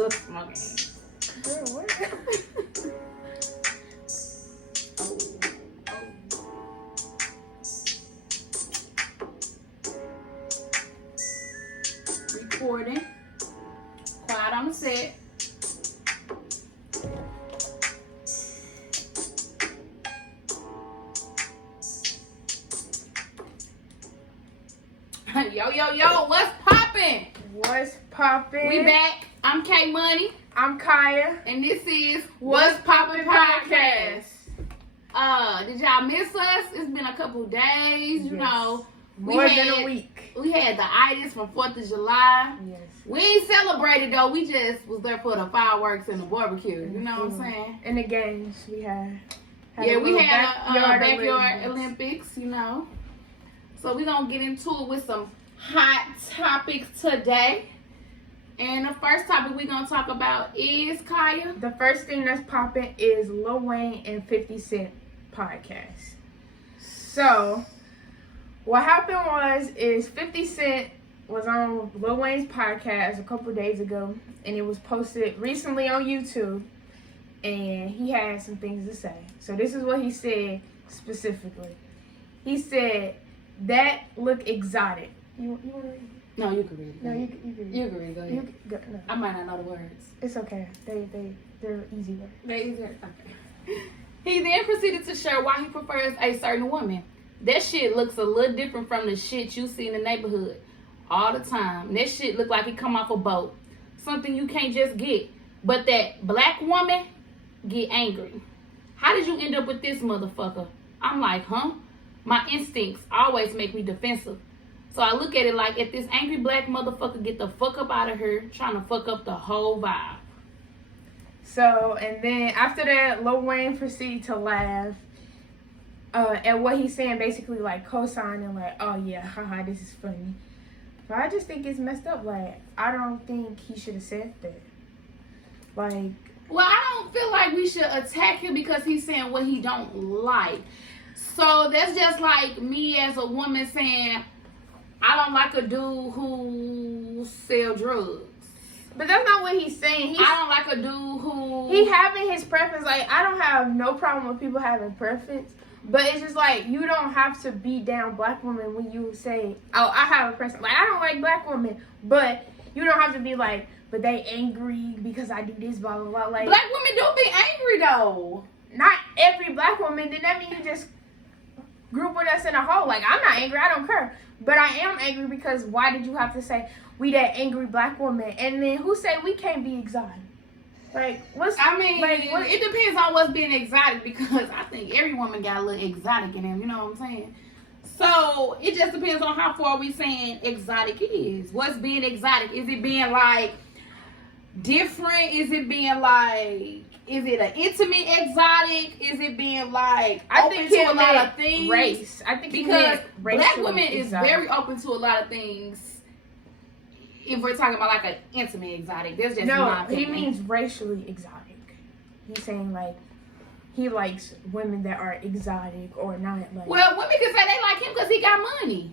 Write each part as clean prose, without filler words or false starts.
took my game. Girl, what? Recording. Quiet on the set. Yo, what's poppin'? What's poppin'? We back. I'm K Money. I'm Kaya. And this is What's Poppin' Podcast. Did y'all miss us? It's been a couple days, you know. More than a week. We had the itis from 4th of July. Yes. We ain't celebrated though. We just was there for the fireworks and the barbecue. You know what I'm saying? And the games we had. Yeah, we had a backyard Olympics, you know. So we're going to get into it with some hot topics today. And the first topic we're going to talk about is, Kaya? The first thing that's popping is Lil Wayne and 50 Cent podcast. So, what happened is 50 Cent was on Lil Wayne's podcast a couple days ago. And it was posted recently on YouTube. And he had some things to say. So this is what he said specifically. He said, that look exotic. You want to read it? No, you can read it. No, you can read it. You can read it. Go ahead. No. I might not know the words. It's okay. They're easy words. They're easy words. Okay. He then proceeded to share why he prefers a certain woman. That shit looks a little different from the shit you see in the neighborhood all the time. That shit look like it come off a boat. Something you can't just get. But that black woman get angry. How did you end up with this motherfucker? I'm like, huh? My instincts always make me defensive. So I look at it like, if this angry black motherfucker get the fuck up out of here, trying to fuck up the whole vibe. So, and then after that, Lil Wayne proceeded to laugh at what he's saying, basically like co-signing, like, oh yeah, haha, this is funny. But I just think it's messed up. Like, I don't think he should have said that. Like, well, I don't feel like we should attack him because he's saying what he don't like. So that's just like me as a woman saying, I don't like a dude who sell drugs. But that's not what he's saying. I don't like a dude who... He having his preference. Like, I don't have no problem with people having preference. But it's just like, you don't have to beat down black women when you say, oh, I have a preference. Like, I don't like black women. But you don't have to be like, but they angry because I do this, blah, blah, blah. Like, black women do be angry, though. Not every black woman. Then that means you just group with us in a whole. Like, I'm not angry. I don't care. But I am angry because why did you have to say we that angry black woman? And then who say we can't be exotic? Like, it depends on what's being exotic because I think every woman got a little exotic in them. You know what I'm saying? So it just depends on how far we saying exotic is. What's being exotic? Is it being like different? Is it being like? Is it an intimate exotic? Is it being like open to a lot of things? Race. I think because black women is exotic. very open to a lot of things. If we're talking about like an intimate exotic, that's just my opinion. He means racially exotic. He's saying like he likes women that are exotic or not like. Well, women can say they like him because he got money.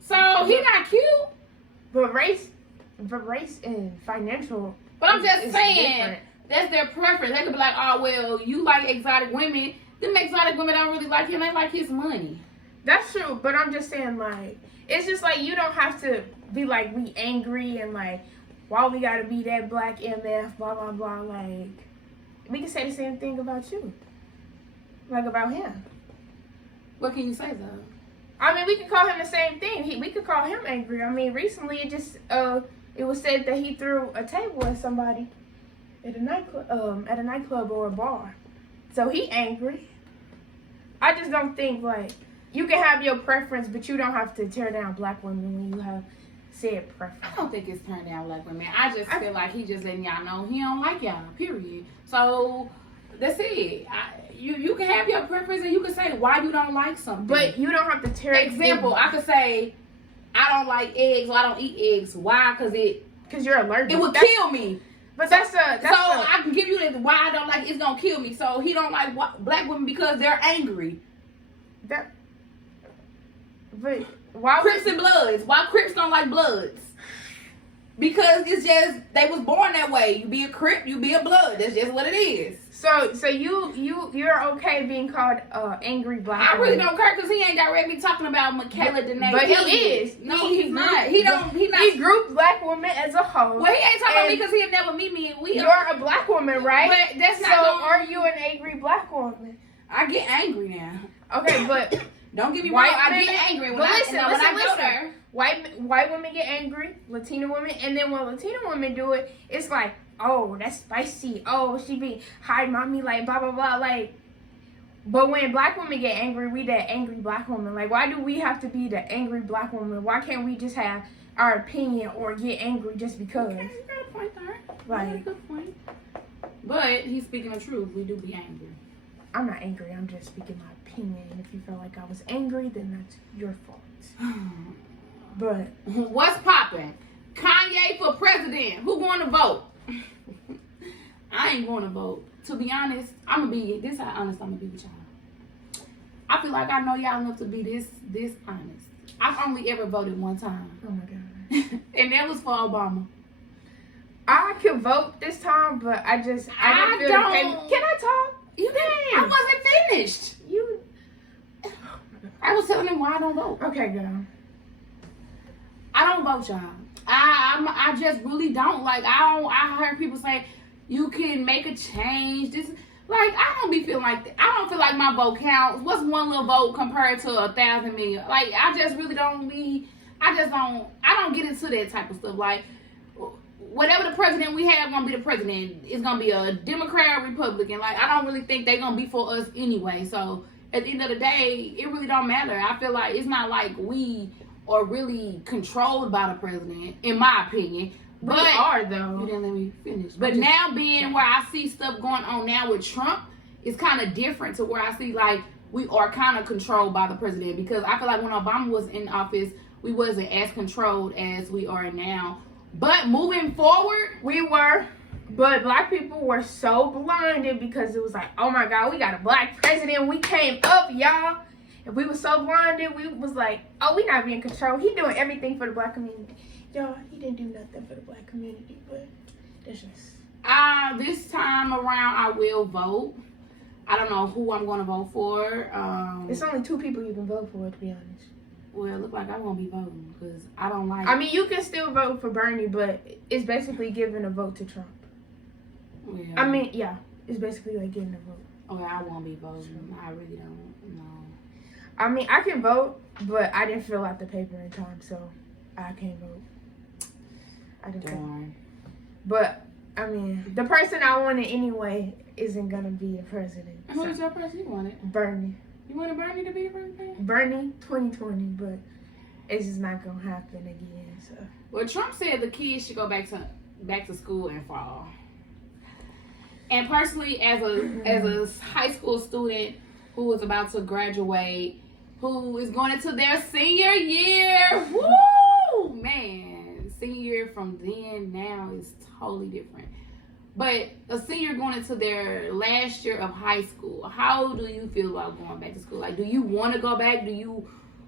So he not cute. But race and financial. But I'm just saying. Different. That's their preference. They could be like, oh, well, you like exotic women. Them exotic women don't really like him. They like his money. That's true. But I'm just saying, like, it's just like you don't have to be like, we angry and like, why we got to be that black MF, blah, blah, blah. Like, we can say the same thing about you. Like, about him. What can you say, though? I mean, we can call him the same thing. We could call him angry. I mean, recently it was said that he threw a table at somebody. At a nightclub or a bar. So he angry. I just don't think like you can have your preference, but you don't have to tear down black women when you have said preference. I don't think it's turned down black women. I just feel like he just letting y'all know he don't like y'all, period. So that's it. You can have your preference and you can say why you don't like something. But you don't have to tear it down. Example, I could say I don't like eggs or I don't eat eggs. Why? Because you're allergic. It would kill me. But so I can give you the why I don't like it's gonna kill me. So he don't like black women because they're angry. But why Crips and Bloods? Why Crips don't like Bloods? because it's just they was born that way. You be a Crip, you be a Blood. That's just what it is. So you're okay being called angry black? I really don't care because he ain't directly talking about Michaela Danae. But he is. No, he's not. He not. He grouped black women as a whole. Well, he ain't talking about me because he'll never meet me. And you're a black woman, right? But that's not. So are you an angry black woman? I get angry now. Okay, but don't get me wrong. I get angry when I go there. White women get angry, Latina women, and then when Latina women do it, it's like, oh, that's spicy. Oh, she be hiding on me, like, blah, blah, blah. Like, but when black women get angry, we that angry black woman. Like, why do we have to be the angry black woman? Why can't we just have our opinion or get angry just because? Okay, you got a point there. Like, good point. But he's speaking the truth. We do be angry. I'm not angry. I'm just speaking my opinion. And if you feel like I was angry, then that's your fault. But what's poppin'? Kanye for president. Who going to vote? I ain't going to vote. To be honest, I'm gonna be. This how honest I'm gonna be with y'all. I feel like I know y'all enough to be this honest. I've only ever voted one time. Oh my god. And that was for Obama. I could vote this time, but I didn't feel the. Can I talk? You didn't. I wasn't finished. I was telling him why I don't vote. Okay, girl. I don't vote, y'all. I just really don't. Like, I heard people say you can make a change. This, like, I don't be feeling like that. I don't feel like my vote counts. What's one little vote compared to 1,000 million? Like, I just really don't be. I don't get into that type of stuff. Like, whatever the president we have gonna be the president. It's gonna be a Democrat or Republican. Like, I don't really think they're gonna be for us anyway. So at the end of the day, it really don't matter. I feel like it's not like we are really controlled by the president, in my opinion. But we are, though. You didn't let me finish. But now being where I see stuff going on now with Trump, it's kind of different to where I see like we are kind of controlled by the president, because I feel like when Obama was in office, we wasn't as controlled as we are now. But moving forward, we were. But black people were so blinded because it was like, oh my God, we got a black president. We came up, y'all. And we were so blinded. We was like, oh, we not being controlled. He doing everything for the black community. Y'all, he didn't do nothing for the black community. But that's just... this time around, I will vote. I don't know who I'm going to vote for. It's only 2 people you can vote for, to be honest. Well, it look like I won't be voting because I don't like... I mean, you can still vote for Bernie, but it's basically giving a vote to Trump. Yeah. I mean, yeah, it's basically like getting a vote. Okay, I won't be voting. I really don't know. I mean, I can vote, but I didn't fill out the paper in time, so I can't vote. I didn't vote. But, I mean, the person I wanted anyway isn't going to be the president. And who is your person you wanted? Bernie. You wanted Bernie to be the president? Bernie, 2020, but it's just not going to happen again, so. Well, Trump said the kids should go back to school in fall. And personally, as a high school student who was about to graduate, who is going into their senior year, woo, man, senior year from then now is totally different. But a senior going into their last year of high school, how do you feel about going back to school? Like, do you want to go back?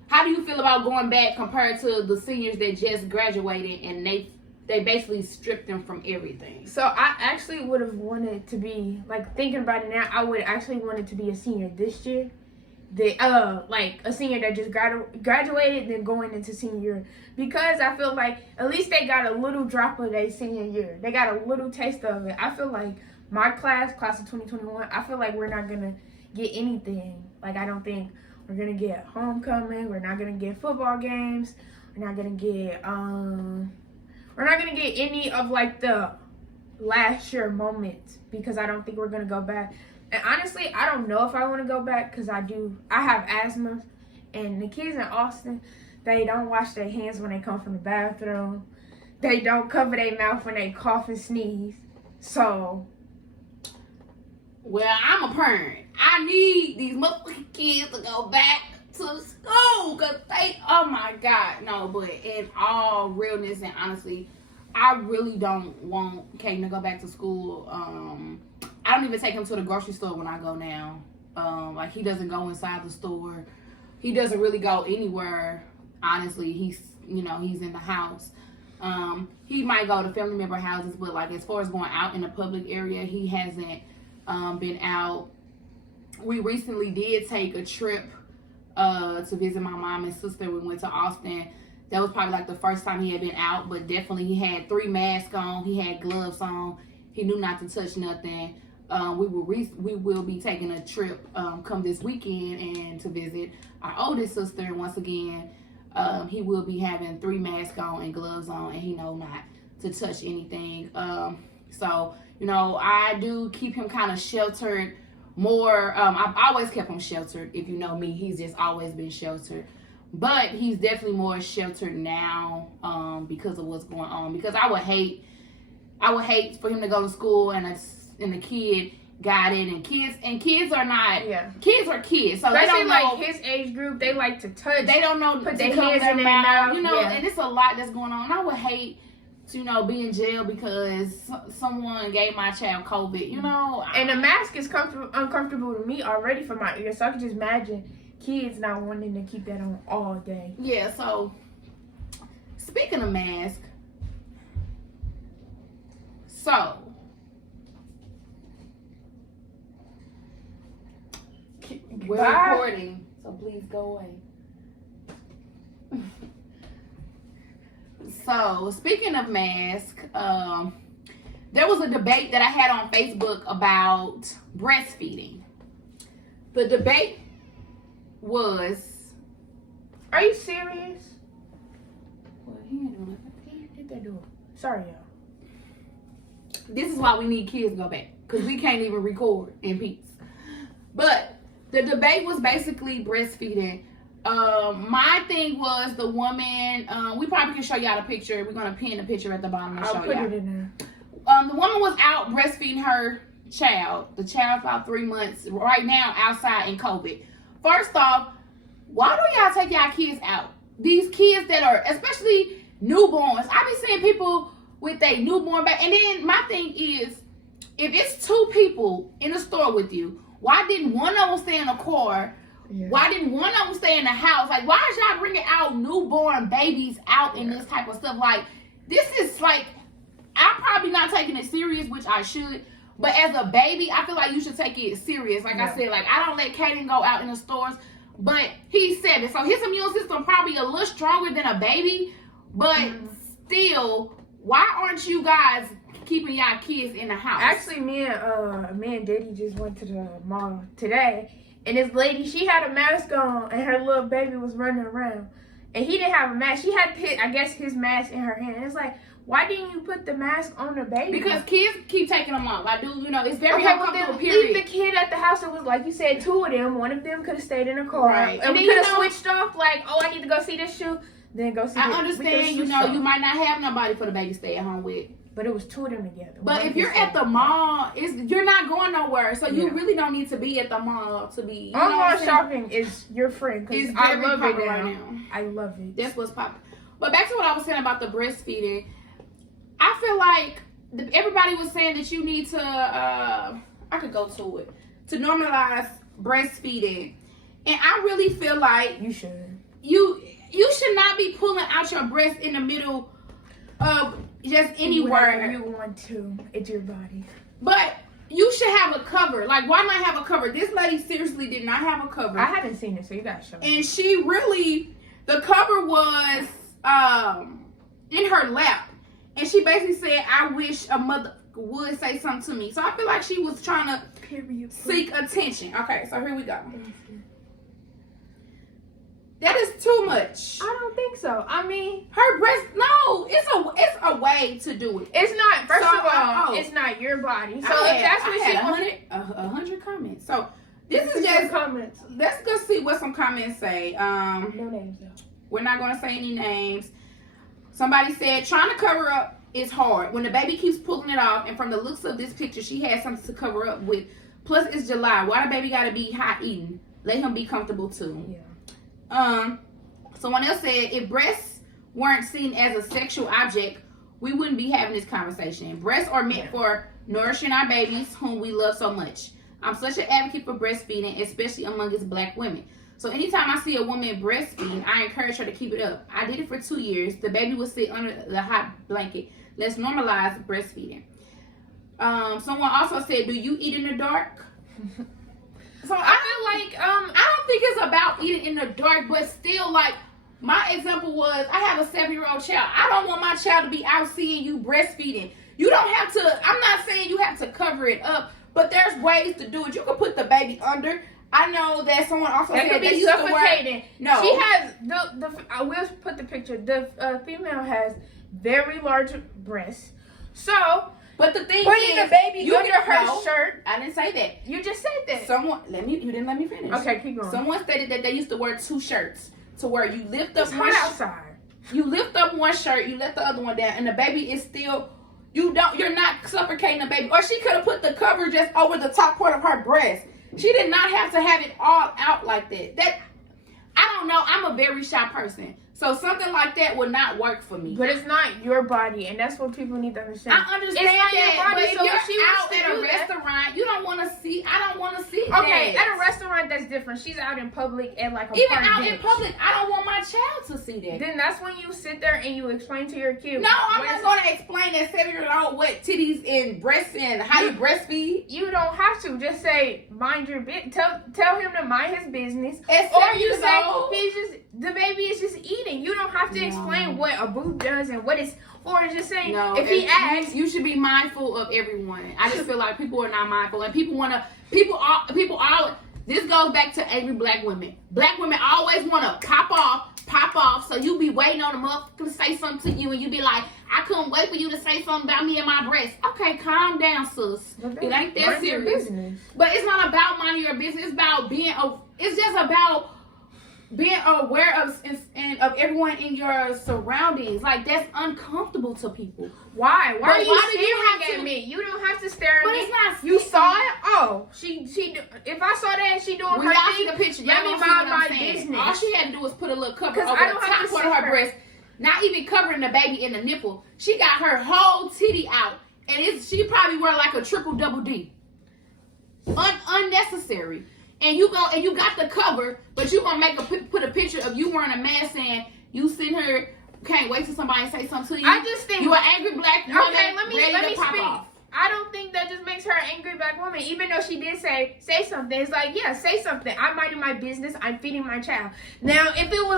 How do you feel about going back compared to the seniors that just graduated and they basically stripped them from everything? So I actually would have wanted to be, like, thinking about it now, I would actually wanted to be a senior this year. Like a senior that just graduated, then going into senior year, because I feel like at least they got a little drop of their senior year. They got a little taste of it. I feel like my class of 2021, I feel like we're not gonna get anything. Like, I don't think we're gonna get homecoming. We're not gonna get football games. We're not gonna get any of like the last year moments, because I don't think we're gonna go back. And honestly, I don't know if I want to go back, because I have asthma, and the kids in Austin, they don't wash their hands when they come from the bathroom. They don't cover their mouth when they cough and sneeze. So, well, I'm a parent. I need these motherfucking kids to go back to school, because oh my God, no. But in all realness and honestly, I really don't want Kayla to go back to school. I don't even take him to the grocery store when I go now. Like, he doesn't go inside the store. He doesn't really go anywhere. Honestly, he's in the house. He might go to family member houses, but like as far as going out in the public area, he hasn't been out. We recently did take a trip to visit my mom and sister. We went to Austin. That was probably like the first time he had been out, but definitely he had 3 masks on. He had gloves on. He knew not to touch nothing. We will be taking a trip come this weekend and to visit our oldest sister. And once again, he will be having 3 masks on and gloves on, and he know not to touch anything. So, you know, I do keep him kind of sheltered more. I've always kept him sheltered. If you know me, he's just always been sheltered. But he's definitely more sheltered now because of what's going on. Because I would hate for him to go to school and the kid got it, and kids are not. Yeah. Kids are kids, so they don't know. Like his age group, they like to touch. They don't know put to their cover hands their in their mouth. mouth. You know, yeah. And it's a lot that's going on. I would hate to, you know, be in jail because someone gave my child COVID. You know, and the mask is uncomfortable to me already for my ears, so I can just imagine kids not wanting to keep that on all day. Yeah. So speaking of mask, so. We're recording, so please go away. So, speaking of masks, there was a debate that I had on Facebook about breastfeeding. The debate was... Are you serious? Well, he ain't doing it. He hit that door. Sorry, y'all. This is why we need kids to go back, because we can't even record in peace. But the debate was basically breastfeeding. My thing was the woman, we probably can show y'all the picture. We're going to pin the picture at the bottom and show y'all. I'll put it in there. The woman was out breastfeeding her child. The child's about 3 months right now outside in COVID. First off, why do y'all take y'all kids out? These kids that are, especially newborns. I be seeing people with their newborn baby. And then my thing is, if it's 2 people in the store with you, why didn't one of them stay in the car? Yeah. Why didn't one of them stay in the house? Like, why is y'all bringing out newborn babies out in this type of stuff? Like, this is like, I'm probably not taking it serious, which I should. But as a baby, I feel like you should take it serious. Like I said, like, I don't let Kaden go out in the stores. But he's 7. So his immune system probably a little stronger than a baby. But still, why aren't you guys keeping y'all kids in the house? Actually, me and Daddy just went to the mall today. And this lady, she had a mask on, and her little baby was running around. And he didn't have a mask. She had, I guess, his mask in her hand. It's like, why didn't you put the mask on the baby? Because kids keep taking them off. I do, you know, it's very uncomfortable, period. Leave the kid at the house. It was like you said, 2 of them. One of them could have stayed in the car. Right. And we could have switched off, like, oh, I need to go see this shoe. Then go see I understand, you know, you might not have nobody for the baby to stay at home with. But it was 2 of them together. But if you're at the mall, you're not going nowhere. So you really don't need to be at the mall to be. Online shopping is your friend. It's I love it right now. I love it. That's what's popping. But back to what I was saying about the breastfeeding. I feel like everybody was saying that you need to, I could go to it, to normalize breastfeeding. And I really feel like you should. You should not be pulling out your breast in the middle of just anywhere. Whenever you want to. It's your body. But you should have a cover. Like, why not have a cover? This lady seriously did not have a cover. I haven't seen it, so you gotta show me. And she really, the cover was in her lap. And she basically said, I wish a mother would say something to me. So I feel like she was trying to seek attention. Okay, so here we go. That is too much. I don't think so. I mean, her breast. No, it's a way to do it. It's not. First of all, it's not your body. So if that's what she wanted, 100 comments. So this is just comments. Let's go see what some comments say. No names though. We're not gonna say any names. Somebody said trying to cover up is hard when the baby keeps pulling it off. And from the looks of this picture, she had something to cover up with. Plus, it's July. Why the baby gotta be hot eating? Let him be comfortable too. Yeah. Someone else said, if breasts weren't seen as a sexual object, we wouldn't be having this conversation. Breasts are meant for nourishing our babies, whom we love so much. I'm such an advocate for breastfeeding, especially among us Black women. So anytime I see a woman breastfeeding, I encourage her to keep it up. I did it for 2 years. The baby would sit under the hot blanket. Let's normalize breastfeeding. Someone also said, do you eat in the dark? So I feel like I don't think it's about eating in the dark, but still, like, my example was, I have a 7-year-old child. I don't want my child to be out seeing you breastfeeding. You don't have to, I'm not saying you have to cover it up, but there's ways to do it. You can put the baby under. I know that someone also That said could they be used to suffocating. wear. No. She has, I will put the picture. The female has very large breasts. So, But the thing putting is, the baby you under can her know. shirt. I didn't say that. You just said that. You didn't let me finish. Okay, keep going. Someone stated that they used to wear 2 shirts to where you lift up It's one hot outside. You lift up one shirt, you let the other one down, and the baby is still, you're not suffocating the baby. Or she could have put the cover just over the top part of her breast. She did not have to have it all out like that. I don't know. I'm a very shy person. So something like that would not work for me. But it's not your body, and that's what people need to understand. I understand it's not that, your body, but if so you're if she wants out to at a do that- restaurant, you don't want to see. I don't want to see Okay, that. at a restaurant, that's different. She's out in public at like a Even park out bench. in public, I don't want my child to see that. Then that's when you sit there and you explain to your kid. No, I'm what not is- going to explain that 7-year-old what titties and breasts and how you breastfeed. You don't have to. Just say, mind your business. Tell him to mind his business. At Or 7 you years say, old, the baby is just eating. You don't have to No. explain what a boob does and what it's, or just saying, no, if he asks. you should be mindful of everyone. I just feel like people are not mindful, and people all. This goes back to angry black women. Black women always want to pop off. So you be waiting on a motherfucker to say something to you, and you be like, I couldn't wait for you to say something about me and my breast. Okay, calm down, sis. It ain't that Mind your serious. business. But it's not about minding your business. It's about it's just about being aware of everyone in your surroundings. Like, that's uncomfortable to people. Why? But Why are you why do you staring have at to- me? You don't have to stare at But me. it's not. You saw it? Oh, she. If I saw that and she doing When her y'all see thing, the picture, y'all let me gonna see mind what I'm my saying. business. All she had to do was put a little cover 'Cause over I the don't have top to part of sit her her- breast. Not even covering the baby in the nipple. She got her whole titty out, and she probably wear like a triple double D. Unnecessary. And you got the cover, but you gonna put a picture of you wearing a mask saying you sitting here, can't wait till somebody say something to you. I just think you an angry black woman. Okay, let ready me to pop speak. off. I don't think that just makes her an angry black woman, even though she did say something. It's like, yeah, say something. I'm minding my business. I'm feeding my child. Now, if y'all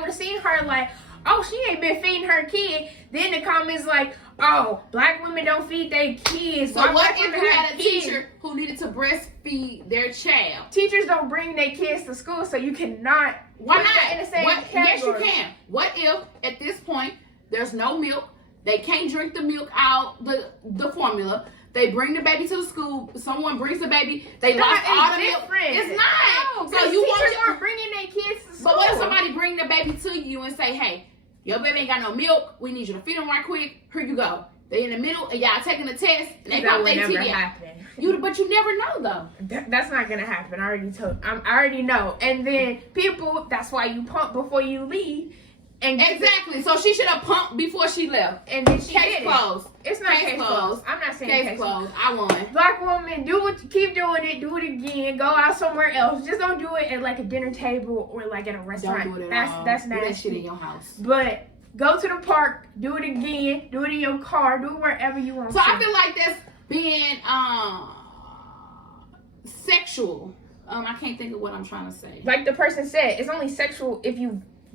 would have seen her like, oh, she ain't been feeding her kid, then the comments like, oh, black women don't feed their kids. So Why what black if women you have had a kids? teacher who needed to breastfeed their child? Teachers don't bring their kids to school, so you cannot. Why put that not? in the same Yes, you category. can. What if at this point there's no milk? They can't drink the milk out the formula. They bring the baby to the school. Someone brings the baby. They lost all the milk. It's not. No, so you teachers want aren't bringing their kids to school. But what if somebody bring the baby to you and say, "Hey, your baby ain't got no milk. We need you to feed them right quick. Here you go." They in the middle and y'all taking the test and they that pop would their never titty out. happen. But you never know though. That's not gonna happen. I already know. And then people, that's why you pump before you leave. And Exactly. So she should have pumped before she left. And then she Case did closed. It's not Case case closed. I'm not saying Case closed. I won. Black woman, keep doing it. Do it again. Go out somewhere else. Just don't do it at like a dinner table or like at a restaurant. Don't do it at all. That's Do that nasty. shit in your house. But go to the park. Do it again. Do it in your car. Do it wherever you want. So I feel like that's being sexual. I can't think of what I'm trying to say. Like the person said, it's only sexual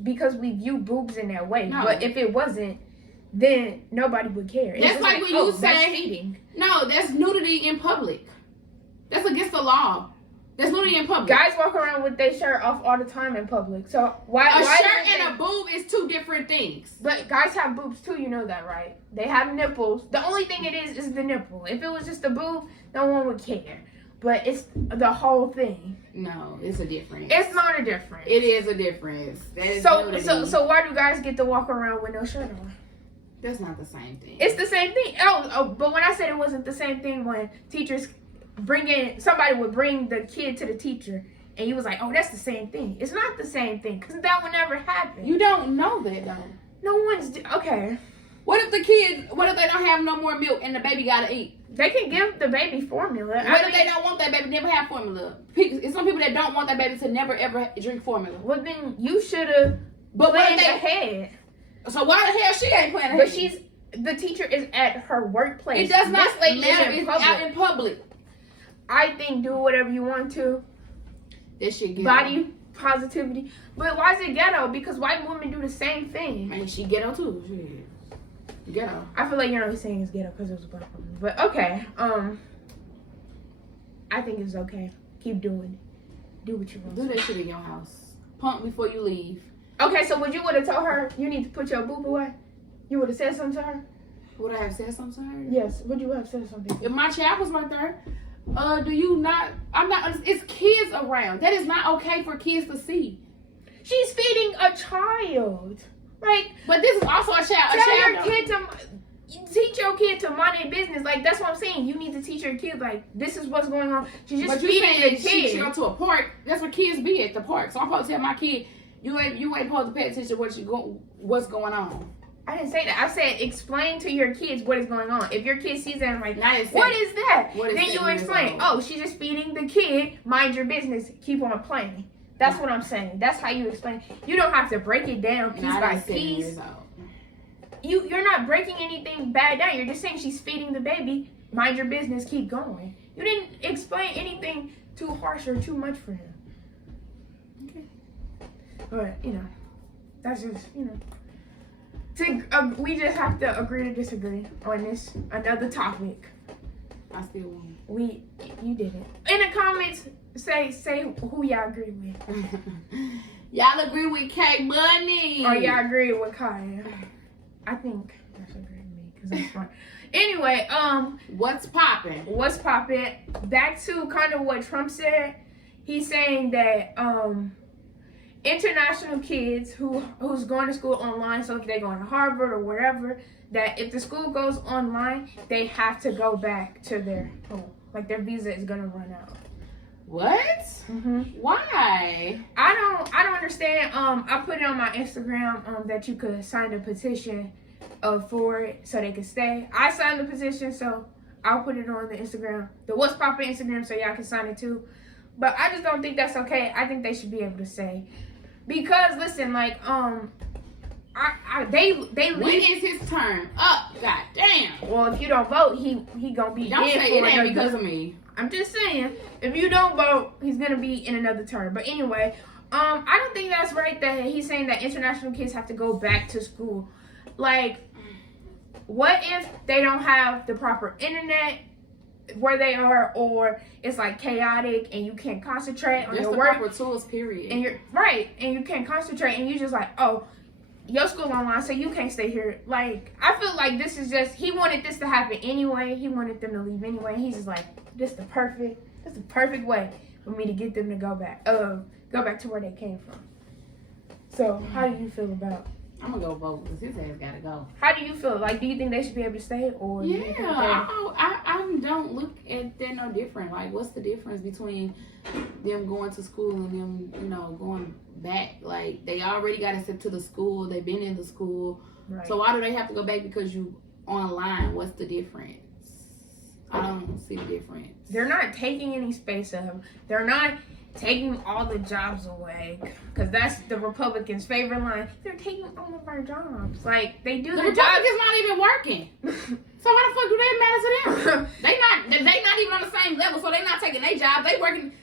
because we view boobs in that way. No. But if it wasn't, then nobody would care. It's That's just like when you that's say- cheating. No, that's nudity in public. That's against the law. That's nudity in public. Guys walk around with their shirt off all the time in public. So why? A why shirt does it- and a boob is two different things. But guys have boobs too, you know that, right? They have nipples. The only thing it is the nipple. If it was just a boob, no one would care. But it's the whole thing. No, it's a difference. It's not a difference. It is a difference. That is So nudity. so why do guys get to walk around with no shirt on? That's not the same thing. It's the same thing. Oh, but when I said it wasn't the same thing, when teachers somebody would bring the kid to the teacher, and he was like, "Oh, that's the same thing." It's not the same thing because that would never happen. You don't know that though. No one's okay. What if they don't have no more milk and the baby gotta eat? They can give the baby formula. What if they don't want that baby to never have formula? It's some people that don't want that baby to never ever drink formula. Well, then you should have planned ahead. So why the hell she ain't planning ahead? But the teacher is at her workplace. It does not matter. It's out in public. I think do whatever you want to. This shit ghetto. Body positivity. But why is it ghetto? Because white women do the same thing. Man, she ghetto too. She ghetto. I feel like you're only saying it's ghetto because it was a black woman. But okay. I think it's okay. Keep doing it. Do what you want. Do that shit in your house. Pump before you leave. Okay, so would you would have told her you need to put your boob away? You would have said something to her? Would I have said something to her? Yes. Would you have said something? If my child was right there, do you not? I'm not. It's kids around. That is not okay for kids to see. She's feeding a child. Like, but this is also a child. Tell your kid to teach your kid to mind their business. Like, that's what I'm saying. You need to teach your kid, like, this is what's going on. She's just feeding the kid. She go to a park. That's where kids be at the park. So I'm supposed to tell my kid, you ain't supposed to pay attention to what's going on. I didn't say that. I said explain to your kids what is going on. If your kid sees that and like, what is that? Then you explain. Oh, she's just feeding the kid. Mind your business. Keep on playing. That's what I'm saying. That's how you explain. You don't have to break it down piece by piece. You're not breaking anything bad down. You're just saying she's feeding the baby. Mind your business. Keep going. You didn't explain anything too harsh or too much for him. Okay. But, that's just, we just have to agree to disagree on this another topic. I still won. You didn't. In the comments, say who y'all agree with. Y'all agree with K Bunny. Or y'all agree with Kaya. I think that's agree with me because I'm smart. Anyway, what's poppin'? What's poppin'? Back to kind of what Trump said. He's saying that international kids who's going to school online, so if they're going to Harvard or wherever, that if the school goes online, they have to go back to their home. Like their visa is gonna run out. What? Mm-hmm. Why? I don't understand. I put it on my Instagram that you could sign a petition for it so they could stay. I signed the petition, so I'll put it on the Instagram, the What's Poppin' Instagram, so y'all can sign it too. But I just don't think that's okay. I think they should be able to stay. Because listen, like they leave. When is his term up? God damn. Well, if you don't vote, he gonna be. Don't say it ain't because of me. I'm just saying, if you don't vote, he's gonna be in another term. But anyway, I don't think that's right that he's saying that international kids have to go back to school. Like, what if they don't have the proper internet where they are, or it's like chaotic and you can't concentrate on your work? Proper tools, period. And you're right, and you can't concentrate, and you just like, oh, your school online, so you can't stay here. Like, I feel like this is just, he wanted this to happen anyway. He wanted them to leave anyway. He's just like, this the perfect way for me to get them to go back to where they came from. So, how do you feel about? I'm gonna go vote because his ass gotta go. How do you feel? Like, do you think they should be able to stay, or I don't look at that no different. Like, what's the difference between them going to school and them, going back? Like, they already got accepted to the school. They've been in the school. Right. So why do they have to go back because you online? What's the difference? I don't see the difference. They're not taking any space up. They're not taking all the jobs away, because that's the Republicans' favorite line. They're taking all of our jobs. Like, they do the their Republicans jobs. not even working. So why the fuck do they matter to them? they not even on the same level, so they not taking their job. They working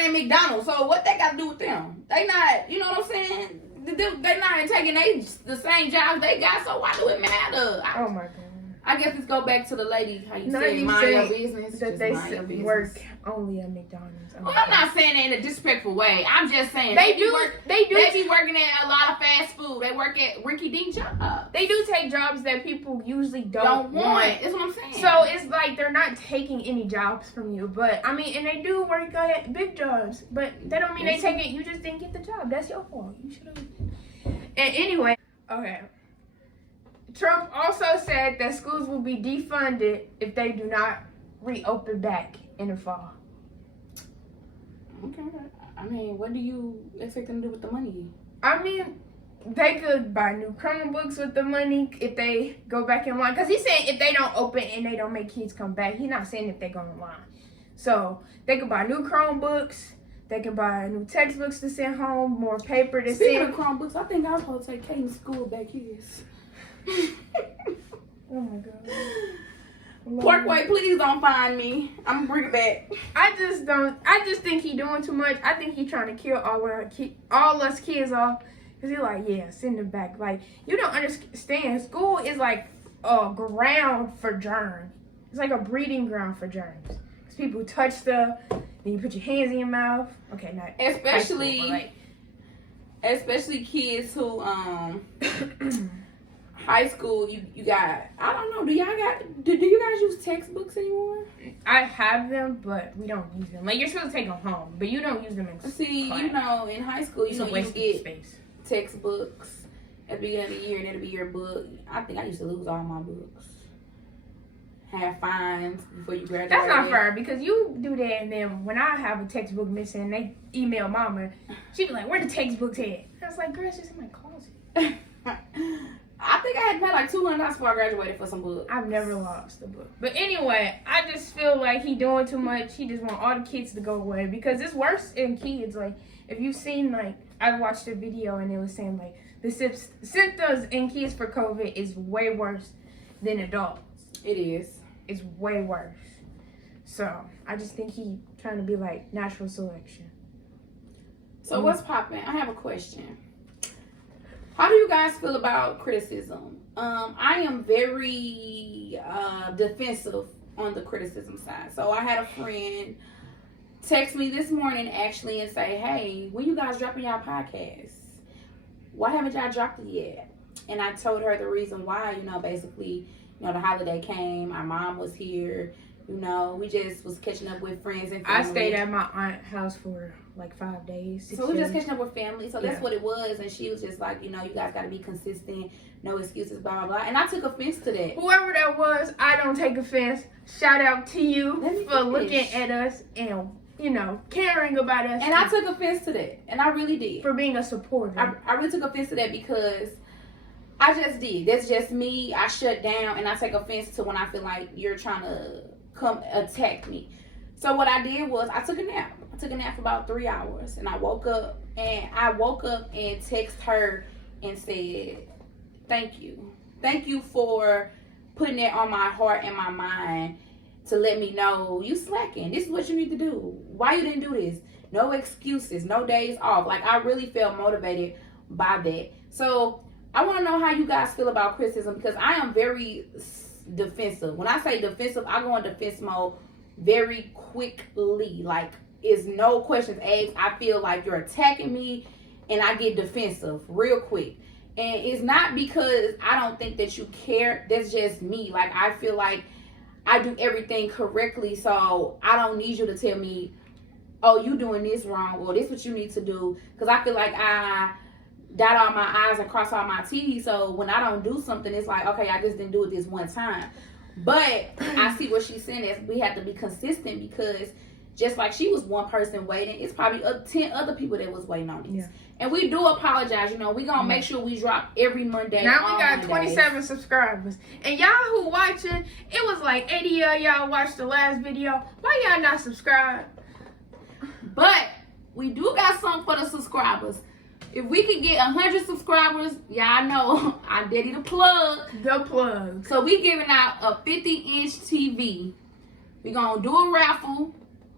at McDonald's. So what they got to do with them? They not, you know what I'm saying? They not taking the same jobs they got. So why do it matter? Oh my god. I guess let's go back to the lady. How you None said of you mind your said business. that they work only at McDonald's. Well, I'm not saying that in a disrespectful way. I'm just saying They be working at a lot of fast food. They work at rinky-dink jobs. They do take jobs that people usually don't want. That's what I'm saying. So it's like they're not taking any jobs from you. But I mean, and they do work at big jobs. But that don't mean they take it. You just didn't get the job. That's your fault. You should have. And anyway, okay. Trump also said that schools will be defunded if they do not reopen back in the fall. Okay. I mean, what do you expect them to do with the money? I mean, they could buy new Chromebooks with the money if they go back in line. Because he's saying if they don't open and they don't make kids come back, he's not saying if they go in line. So they could buy new Chromebooks. They can buy new textbooks to send home, more paper to Speaking send. of Chromebooks, I think I was supposed to take Kayla to school back his. Oh my God. Parkway, please don't find me. I'm gonna bring it back. I just think he doing too much. I think he trying to kill all us kids off. Cause he's like, yeah, send them back. Like, you don't understand. School is like a ground for germs. It's like a breeding ground for germs. Cause people touch stuff, then you put your hands in your mouth. Okay, not Especially, school, especially kids who high school. You got. I don't know. Do you guys use textbooks anymore? I have them, but we don't use them. Like, you're supposed to take them home, but you don't use them in See, class. you know, in high school, It's you a know, waste you of get space. textbooks at the beginning of the year, and it'll be your book. I think I used to lose all my books. Have fines before you graduate. That's not fair because you do that, and then when I have a textbook missing, they email mama. She be like, "Where the textbooks at?" I was like, "Girl, it's just in my closet." I think I had to pay like $200 before I graduated for some books. I've never lost a book. But anyway, I just feel like he doing too much. He just want all the kids to go away because it's worse in kids. Like, if you've seen, like, I watched a video and it was saying, like, the symptoms in kids for COVID is way worse than adults. It is. It's way worse. So, I just think he trying to be, like, natural selection. So what's poppin'? I have a question. How do you guys feel about criticism? I am very defensive on the criticism side. So I had a friend text me this morning actually and say, "Hey, when you guys dropping y'all podcast? Why haven't y'all dropped it yet?" And I told her the reason why. You know, basically, you know, the holiday came. Our mom was here. You know, we just was catching up with friends and family. I stayed at my aunt's house for like 5 days. 6 So we were just days. catching up with family. So that's what it was. And she was just like, you know, you guys got to be consistent. No excuses, blah, blah, blah. And I took offense to that. Whoever that was, I don't take offense. Shout out to you Let me for looking finish. at us and, you know, caring about us. And I took offense to that. And I really did. for being a supporter. I really took offense to that because I just did. That's just me. I shut down and I take offense to when I feel like you're trying to come attack me. So what I did was I took a nap. I took a nap for about 3 hours and I woke up and texted her and said, "Thank you. Thank you for putting it on my heart and my mind to let me know you slacking. This is what you need to do. Why you didn't do this? No excuses, no days off." Like, I really felt motivated by that. So I want to know how you guys feel about criticism because I am very defensive. When I say defensive, I go in defense mode very quickly. Like, it's no questions asked. I feel like you're attacking me and I get defensive real quick. And it's not because I don't think that you care. That's just me. Like, I feel like I do everything correctly, so I don't need you to tell me, "Oh, you doing this wrong," or "This what you need to do." Because I feel like I dot all my I's and cross all my T's. So when I don't do something, it's like, okay, I just didn't do it this one time. But I see what she's saying is we have to be consistent because just like she was one person waiting, it's probably 10 other people that was waiting on this. Yeah. And we do apologize. You know, we're going to make sure we drop every Monday. Now we got Mondays. 27 subscribers. And y'all who watching, it was like 80 of y'all watched the last video. Why y'all not subscribed? But we do got something for the subscribers. If we could get 100 subscribers, y'all know I'm ready to plug. The plug. So we giving out a 50-inch TV. We're going to do a raffle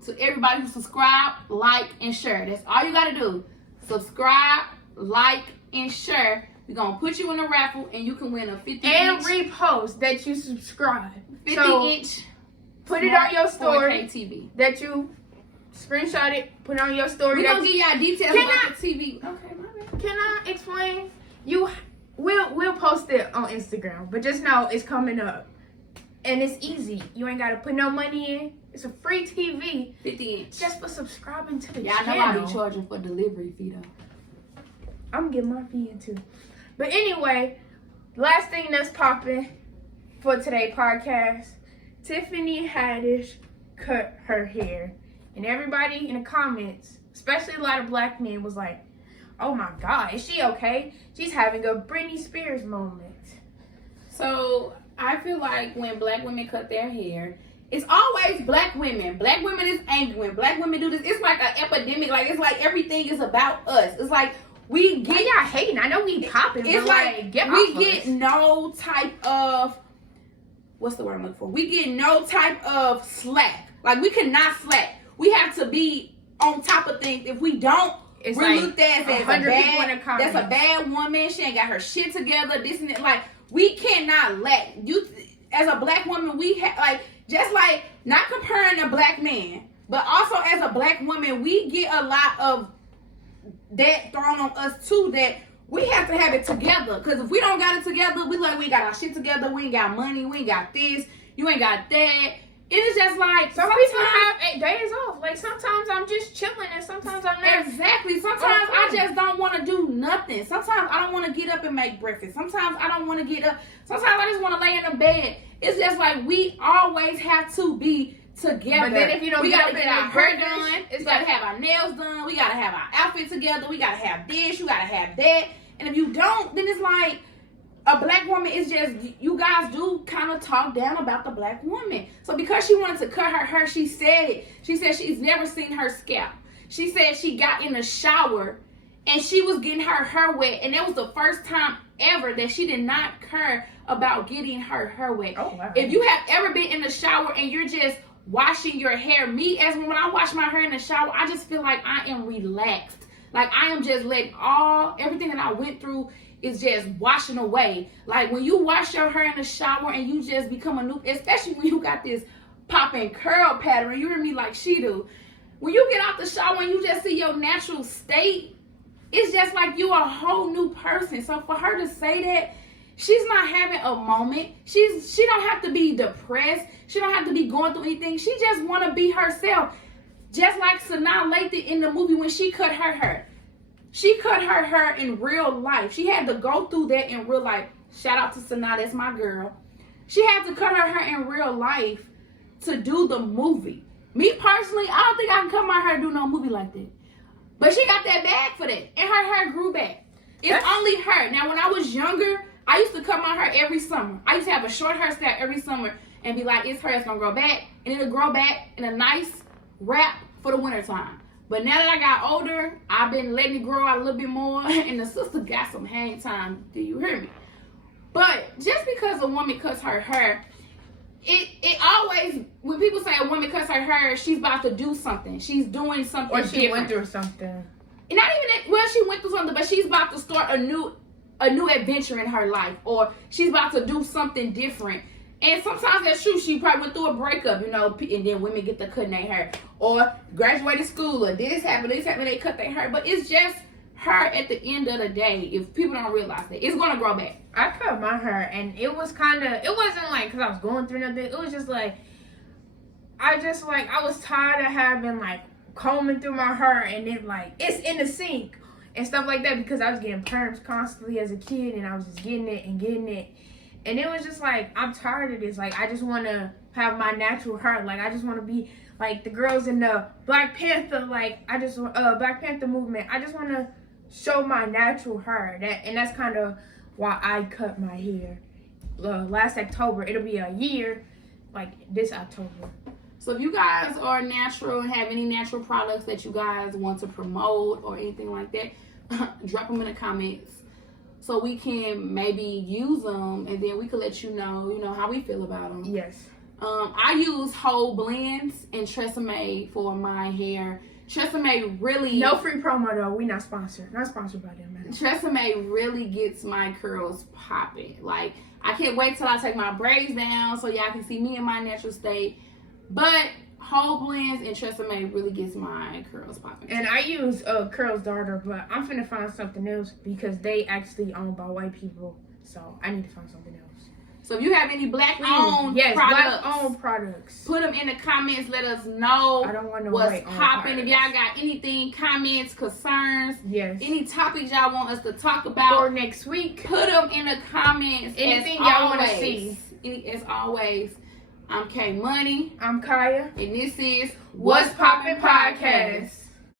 to everybody who subscribe, like, and share. That's all you got to do. Subscribe, like, and share. We're going to put you in a raffle and you can win a 50-inch. And repost that you subscribe. 50-inch. Put it on your story. 4K TV. That you screenshot it, put it on your story. We're going to give y'all details about the TV. Okay, my bad. Can I explain? We'll post it on Instagram, but just know it's coming up. And it's easy. You ain't gotta put no money in. It's a free TV. 50-inch. Just for subscribing to the Y'all channel. know I be charging for delivery fee though. I'm getting my fee in too. But anyway, last thing that's popping for today's podcast, Tiffany Haddish cut her hair. And everybody in the comments, especially a lot of black men, was like, oh my God, is she okay? She's having a Britney Spears moment. So I feel like when black women cut their hair, it's always black women. Black women is angry. When black women do this, it's like an epidemic. Like, it's like everything is about us. It's like we get... Why y'all hating? I know we popping, it's but like get we off get us. no type of... What's the word I'm looking for? We get no type of slack. Like, we cannot slack. We have to be on top of things. If we don't, It's we're like looked at as a 100 people in the bad... comments. That's a bad woman. She ain't got her shit together. This and that. Like, we cannot lack. You... As a black woman, we have, like, just like, not comparing a black man, but also as a black woman, we get a lot of that thrown on us too, that we have to have it together. Because if we don't got it together, we like, we ain't got our shit together, we ain't got money, we ain't got this, you ain't got that. It is just like, Some people have 8 days off. Like, sometimes I'm just chilling and sometimes I'm not. Exactly. Sometimes I just don't want to do nothing. Sometimes I don't want to get up and make breakfast. Sometimes I don't want to get up. Sometimes I just want to lay in the bed. It's just like we always have to be together. But then if you don't we get gotta up get and our make hair breakfast, done. it's We gotta like- have our nails done. We gotta have our outfit together. We gotta have this. You gotta have that. And if you don't, then it's like a black woman is just, you guys do kind of talk down about the black woman. So because she wanted to cut her hair, she said it. She said she's never seen her scalp. She said she got in the shower and she was getting her hair wet. And that was the first time ever that she did not care about getting her hair wet. Oh, wow. If you have ever been in the shower and you're just washing your hair, me as when I wash my hair in the shower, I just feel like I am relaxed. Like I am just letting everything that I went through is just washing away. Like when you wash your hair in the shower and you just become a new, especially when you got this popping curl pattern, you hear me like she do. When you get out the shower and you just see your natural state, it's just like you a whole new person. So for her to say that, she's not having a moment. She don't have to be depressed. She don't have to be going through anything. She just want to be herself. Just like Sanaa Lathan in the movie when she cut her hair. She cut her hair in real life. She had to go through that in real life. Shout out to Sanaa, that's my girl. She had to cut her hair in real life to do the movie. Me personally, I don't think I can cut my hair and do no movie like that. But she got that bag for that. And her hair grew back. It's only her. Now, when I was younger, I used to cut my hair every summer. I used to have a short hairstyle every summer and be like, it's her, it's going to grow back. And it'll grow back in a nice wrap for the wintertime. But now that I got older, I've been letting it grow out a little bit more. And the sister got some hang time. Do you hear me? But just because a woman cuts her hair, it always, when people say a woman cuts her hair, she's about to do something. She's doing something Or she different. went through something. And not even that, well, she went through something, but she's about to start a new adventure in her life. Or she's about to do something different. And sometimes that's true. She probably went through a breakup, you know, and then women get to cutting their hair. Or graduated school, or this happened, they cut their hair. But it's just her at the end of the day, if people don't realize that. It's going to grow back. I cut my hair and it was kind of, it wasn't like because I was going through nothing. It was just like, I was tired of having like combing through my hair and then like, it's in the sink and stuff like that because I was getting perms constantly as a kid and I was just getting it. And it was just like, I'm tired of this. Like, I just want to have my natural hair. Like, I just want to be like the girls in the Black Panther, Black Panther movement. I just want to show my natural hair. And that's kind of why I cut my hair. Last October, it'll be a year, like this October. So if you guys are natural and have any natural products that you guys want to promote or anything like that, drop them in the comments. So we can maybe use them and then we can let you know how we feel about them. Yes. I use whole blends and Tresemme for my hair. Tresemme really... No free promo though. We not sponsored. Not sponsored by them, man. Tresemme really gets my curls popping. Like, I can't wait till I take my braids down so y'all can see me in my natural state. But whole blends and Tresemme really gets my curls popping. And I use Curls Darter, but I'm finna find something else because they actually owned by white people. So I need to find something else. So if you have any black-owned products, put them in the comments. Let us know I don't want no what's white-owned popping. If products. y'all got anything, comments, concerns, yes, any topics y'all want us to talk about for next week, put them in the comments. Anything y'all want to see. As always, I'm K Money. I'm Kaya. And this is What's Poppin' Podcast.